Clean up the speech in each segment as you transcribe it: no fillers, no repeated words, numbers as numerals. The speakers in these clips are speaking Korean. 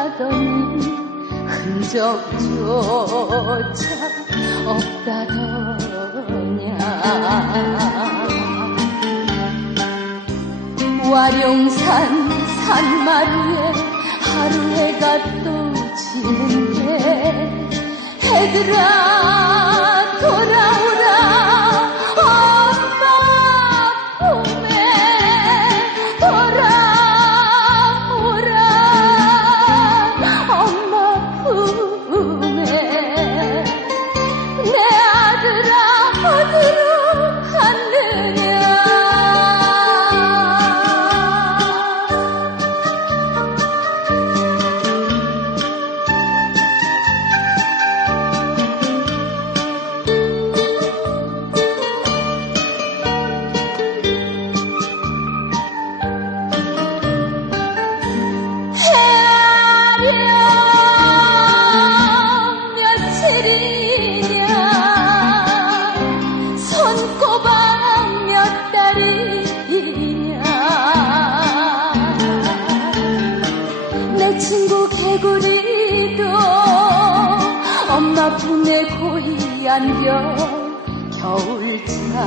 가더니 흔적조차 없다더냐. 와룡산 산마루에 하루 해가 또 지는데 애들아 돌아오라 엄마 품에 돌아오라 엄마 품에 내 아들아 어디로 갔느냐. 내 친구 개구리도 엄마 품에 고이 안겨 겨울잠을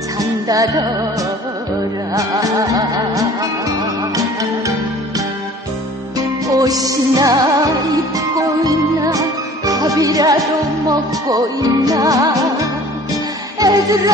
잔다더라. 옷이나 입고 있나 밥이라도 먹고 있나 애들아